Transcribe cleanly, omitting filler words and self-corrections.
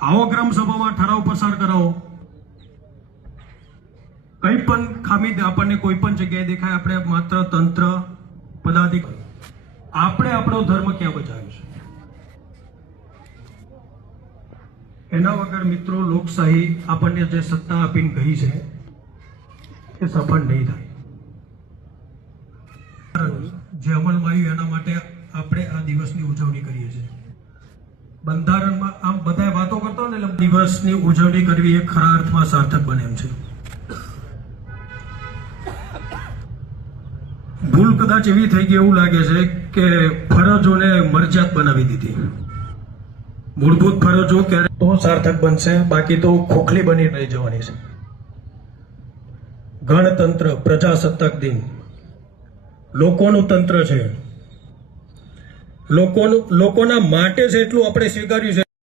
આવો ગ્રામ સભામાં ઠરાવ પસાર કરાવો. કંઈ પણ ખામી આપણને કોઈ પણ જગ્યાએ દેખાય, આપણે માત્ર તંત્ર પદાધિકારી આપણે આપણો ધર્મ ક્યાં બચાવ્યો છે? એના વગર મિત્રો લોકશાહી આપણને જે સત્તા આપીને ગઈ છે એ સફળ નહીં થાય. જે અમલમાં આવ્યું એના માટે આપણે આ દિવસની ઉજવણી કરીએ છીએ. બંધારણમાં આમ બધા વાતો કરતા હોય ને એટલે દિવસની ઉજવણી કરવી એ ખરા અર્થમાં સાર્થક બને એમ છે. ભૂલ કદાચ એવી થઈ ગઈ એવું લાગે છે કે ફરજોને મરજિયાત બનાવી દીધી. મૂળભૂત ફરજો ક્યારે તો સાર્થક બનશે, બાકી તો ખોખલી બની રહી જવાની છે. ગણતંત્ર, પ્રજાસત્તાક દિન લોકોનું તંત્ર છે, લોકોના માટે છે એટલું આપણે સ્વીકાર્યું છે.